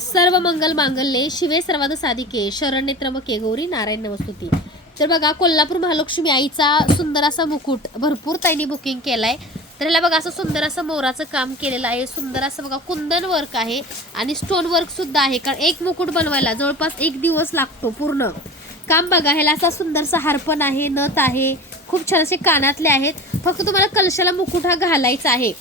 सर्व मंगल मांगल्ये शिवे सर्वाद साधिके शरण्ये त्र्यंबके गौरी नारायण नमस्तुती. तर बघा कोल्हापूर महालक्ष्मी आईचा सुंदर असा मुकुट भरपूर ताईने बुकिंग केलाय. तर ह्याला बघा असं सुंदर असं मोराचं काम केलेलं आहे. सुंदर असं बघा कुंदन वर्क आहे आणि स्टोन वर्क सुद्धा आहे. कारण एक मुकुट बनवायला जवळपास एक दिवस लागतो पूर्ण. काम बघा ह्याला असा सुंदरसा हार पण आहे नथ आहे. खूप छान असे कानातले आहेत. फक्त तुम्हाला कलशाला मुकुट हा घालायचा आहे.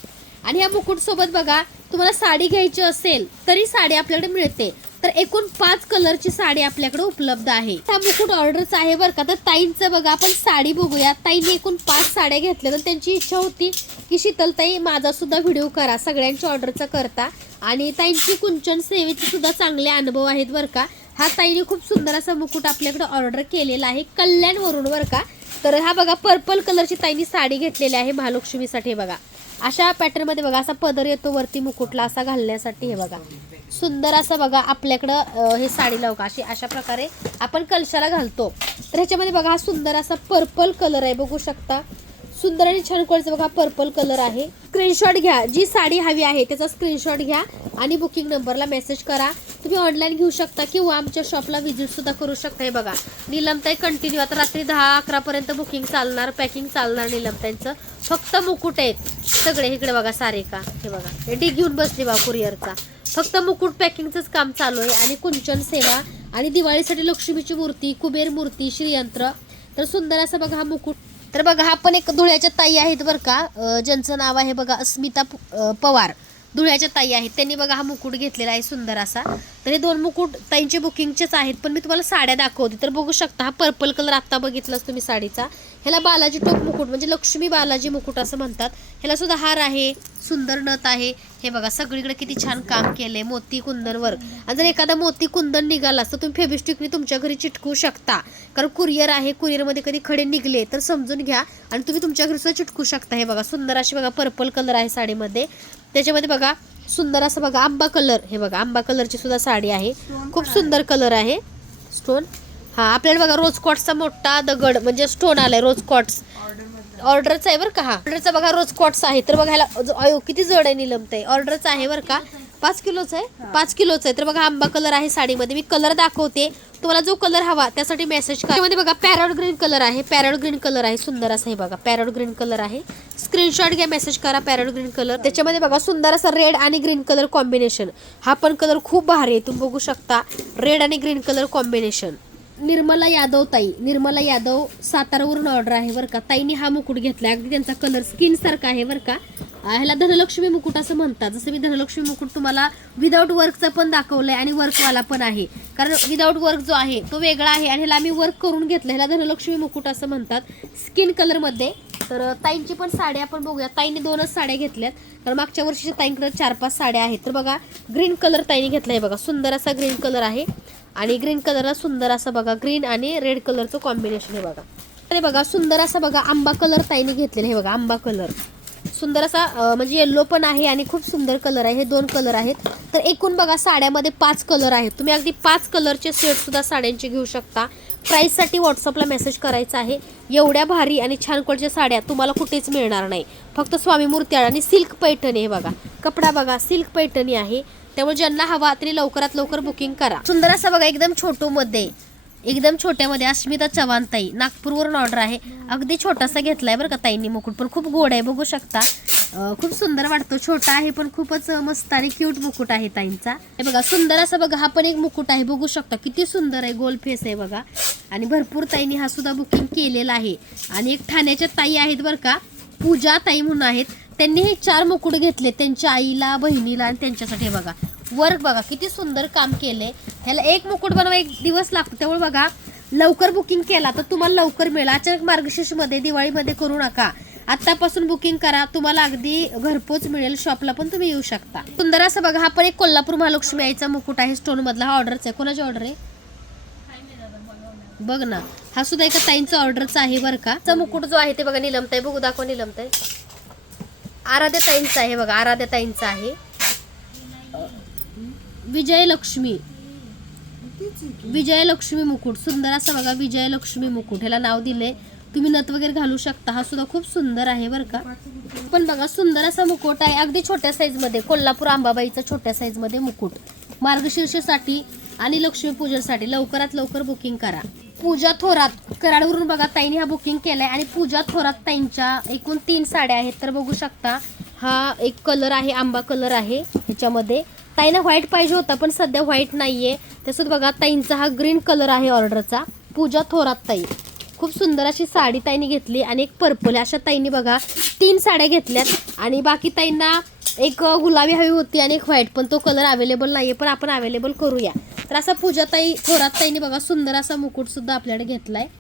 आणि ह्या मुकुटसोबत बघा तुम्हाला साडी घ्यायची असेल तरी साडी आपल्याकडे मिळते. तर एकूण पाच कलरची साडी आपल्याकडे उपलब्ध आहे. हा मुकुट ऑर्डरचा आहे बरं का. तर ताईंचं बघा आपण साडी बघूया. ताईंनी एकूण पाच साड्या घेतल्या. तर त्यांची इच्छा होती की शीतलताई माझा सुद्धा व्हिडिओ करा सगळ्यांच्या ऑर्डरचा करता. आणि ताईंची कुंचन सेवेचे सुद्धा चांगले अनुभव आहेत बरं का. हा ताईने खूप सुंदर असा मुकुट आपल्याकडे ऑर्डर केलेला आहे कल्याणवरून बरं का. तर हा बघा पर्पल कलरची ताईंनी साडी घेतलेली आहे महालक्ष्मीसाठी बघा. अशा पॅटर्नमध्ये बघा असा पदर येतो वरती मुकुटला असा घालण्यासाठी हे बघा. सुंदर असं बघा आपल्याकडं हे साडी लावका अशी अशा प्रकारे आपण कलशाला घालतो. तर ह्याच्यामध्ये बघा हा सुंदर असा पर्पल कलर आहे बघू शकता. सुंदर आणि छान क्वालिटीचा बघा पर्पल कलर आहे. स्क्रीनशॉट घ्या. जी साडी हवी आहे त्याचा स्क्रीनशॉट घ्या आणि बुकिंग नंबरला मेसेज करा. तुम्ही ऑनलाईन घेऊ शकता किंवा आमच्या शॉपला व्हिजिट सुद्धा करू शकता. बघा निलमताई कंटिन्यू आता रात्री दहा अकरापर्यंत बुकिंग चालणार पॅकिंग चालणार निलमताईंचं फक्त मुकुट आहेत. सगळे इकडे बघा सारे का? हे बघा. हे डी घेऊन बसली बा कुरिअरचा फक्त मुकुट पॅकिंगचंच काम चालू आहे आणि कुंचन सेवा आणि दिवाळीसाठी लक्ष्मीची मूर्ती कुबेर मूर्ती श्रीयंत्र. तर सुंदर असं बघा हा मुकुट तर बघा हा पण एक धुळ्याच्या ताई आहेत बरं का. ज्यांचं नाव आहे बघा अस्मिता पवार. धुळ्याच्या ताई आहेत. त्यांनी बघा हा मुकुट घेतलेला आहे सुंदर असा. तर हे दोन मुकुट ताईंचे बुकिंगचेच आहेत. पण मी तुम्हाला साड्या दाखवते. तर बघू शकता हा पर्पल कलर आत्ता बघितलाच तुम्ही साडीचा. ह्याला बालाजी टोप मुकुट म्हणजे लक्ष्मी बालाजी मुकुट असं म्हणतात. ह्याला सुद्धा हार आहे सुंदर नथ आहे. हे बघा सगळीकडे किती छान काम केले मोती कुंदनवर. आणि जर एखादा मोती कुंदन निघाला तर तुम्ही फेबिस्टिकने तुमच्या घरी चिटकवू शकता. कारण कुरिअर आहे कुरिअरमध्ये कधी खडे निघले तर समजून घ्या. आणि तुम्ही तुमच्या घरी सुद्धा चिटकू शकता. हे बघा सुंदर अशी बघा पर्पल कलर आहे साडीमध्ये. त्याच्यामध्ये बघा सुंदर असं बघा आंबा कलर हे बघा आंबा कलरची सुद्धा साडी आहे. खूप सुंदर कलर आहे. स्टोन हा आपल्याला बघा रोज कॉट्सचा मोठा दगड म्हणजे स्टोन आलाय रोज कॉट्स ऑर्डरचा आहे बरं का हा. ऑर्डरचा बघा रोज कॉट्स आहे. तर बघा ह्याला ज- अयो, किती जड आहे निलमते ऑर्डरचा आहे बरं का. पाच किलोचा आहे? पाच किलोचा आहे. तर बघा आंबा कलर आहे साडीमध्ये. मी कलर दाखवते. तुम्हाला जो कलर हवा त्यासाठी मेसेज करा. त्यामध्ये बघा पॅरॉड ग्रीन कलर आहे. पॅरॉड ग्रीन कलर आहे. सुंदर असं हे बघा. पॅरॉड ग्रीन कलर आहे. स्क्रीनशॉट घ्या मेसेज करा पॅरॉड ग्रीन कलर त्याच्यामध्ये बघा सुंदर असा रेड आणि ग्रीन कलर कॉम्बिनेशन हा पण कलर खूप भारी आहे. तुम्ही बघू शकता. रेड आणि green colour combination Nirmala Yadav tai Nirmala Yadav सातारावरून order आहे बरं का. ताईने हा मुकुट घेतला अगदी त्यांचा कलर स्किन सारखा आहे बरं का. ह्याला धनलक्ष्मी मुकुट असं म्हणतात. जसं मी धनलक्ष्मी मुकुट तुम्हाला विदाऊट वर्कचं पण दाखवलं आहे आणि वर्कवाला पण आहे. कारण विदाऊट वर्क जो आहे तो वेगळा आहे आणि ह्याला आम्ही वर्क करून घेतलं ह्याला धनलक्ष्मी मुकुट असं म्हणतात. स्किन कलरमध्ये तर ताईंची पण साड्या आपण बघूया. ताईने दोनच साड्या घेतल्यात. कारण मागच्या वर्षीच्या ताईंकडे चार पाच साड्या आहेत. तर बघा ग्रीन कलर ताईने आहे बघा. सुंदर असा ग्रीन कलर आहे. आणि ग्रीन कलरला सुंदर असं बघा ग्रीन आणि रेड कलरचं कॉम्बिनेशन हे बघा. आणि बघा सुंदर असा बघा आंबा कलर ताईने घेतलेला हे बघा आंबा कलर सुंदर असा म्हणजे येल्लो पण आहे आणि खूप सुंदर कलर आहे हे दोन कलर आहेत. तर एकूण बघा साड्यामध्ये पाच कलर आहेत. तुम्ही अगदी पाच कलरचे सेटसुद्धा साड्यांचे घेऊ शकता. प्राईससाठी व्हॉट्सअपला मेसेज करायचा आहे. एवढ्या भारी आणि छान क्वालिटीच्या साड्या तुम्हाला कुठेच मिळणार नाही. फक्त स्वामी मूर्ती आणि सिल्क पैठणी हे बघा. कपडा बघा सिल्क पैठणी आहे. त्यामुळे ज्यांना हवा तरी लवकरात लवकर बुकिंग करा. सुंदर असा बघा एकदम छोटू मध्ये एकदम छोट्यामध्ये अस्मिता चव्हाण ताई नागपूरवरून ऑर्डर आहे. अगदी छोटासा घेतलाय बरं का ताईंनी मुकुट पण खूप गोड आहे बघू शकता. खूप सुंदर वाटतो. छोटा आहे पण खूपच मस्त आणि क्यूट मुकुट आहे ताईंचा. हे बघा सुंदर असा बघा हा पण एक मुकुट आहे बघू शकता. किती सुंदर आहे गोल फेस आहे बघा. आणि भरपूर ताईंनी हा सुद्धा बुकिंग केलेला आहे. आणि एक ठाण्याच्या ताई आहेत बरं का पूजा ताई म्हणून आहेत. त्यांनी हे चार मुकुट घेतले त्यांच्या आईला बहिणीला आणि त्यांच्यासाठी. बघा वर्क बघा किती सुंदर काम केले. ह्याला एक मुकुट बनवा एक दिवस लागतो. त्यामुळे बघा लवकर बुकिंग केला तर तुम्हाला लवकर मिळेल. अचानक मार्गशीर्षमध्ये दिवाळीमध्ये करू नका. आत्तापासून बुकिंग करा तुम्हाला अगदी घरपोच मिळेल. शॉपला पण तुम्ही येऊ शकता. सुंदर असं बघा हा पण एक कोल्हापूर महालक्ष्मी आईचा मुकुट आहे. स्टोन मधला हा ऑर्डरचा आहे. कोणाची ऑर्डर आहे? बघ ना हा सुद्धा एका ताईंचा ऑर्डरचा आहे बरं का. मुकुट जो आहे ते बघा निलमताय बघू दाखव निलमताय आराध्या ताईंचा आहे बघा आराध्या ताईंचा आहे. विजयलक्ष्मी. विजयलक्ष्मी मुकुट सुंदर असा बघा विजयलक्ष्मी मुकुट ह्याला नाव दिले तुम्ही नथ वगैरे घालू शकता हा सुद्धा खूप सुंदर आहे बरं का. पण बघा सुंदर असा मुकुट आहे अगदी छोट्या साईजमध्ये कोल्हापूर अंबाबाईचा छोट्या साईजमध्ये मुकुट. मार्गशीर्षसाठी आणि लक्ष्मीपूजनसाठी लवकरात लवकर बुकिंग करा. पूजा थोरात कराडवरून बघा ताईने हा बुकिंग केलाय आणि पूजा थोरात ताईंच्या एकूण तीन साड्या आहेत. तर बघू शकता हा एक कलर आहे आंबा कलर आहे ह्याच्यामध्ये ताईना व्हाईट पाहिजे होता पण सध्या व्हाईट नाहीये. तसंच बघा ताईंचा हा ग्रीन कलर आहे ऑर्डरचा पूजा थोरात ताई. खूप सुंदर अशी साडी ताईने घेतली आणि एक पर्पल अशा ताईने बघा तीन साड्या घेतल्यात. आणि बाकी ताईंना एक गुलाबी हवी होती आणि एक व्हाईट पण तो कलर अवेलेबल नाहीये. पण आपण अवेलेबल करूया. तर असा पूजाताई थोरात ताईने बघा सुंदर असा मुकुट सुद्धा आपल्याकडे घेतलाय.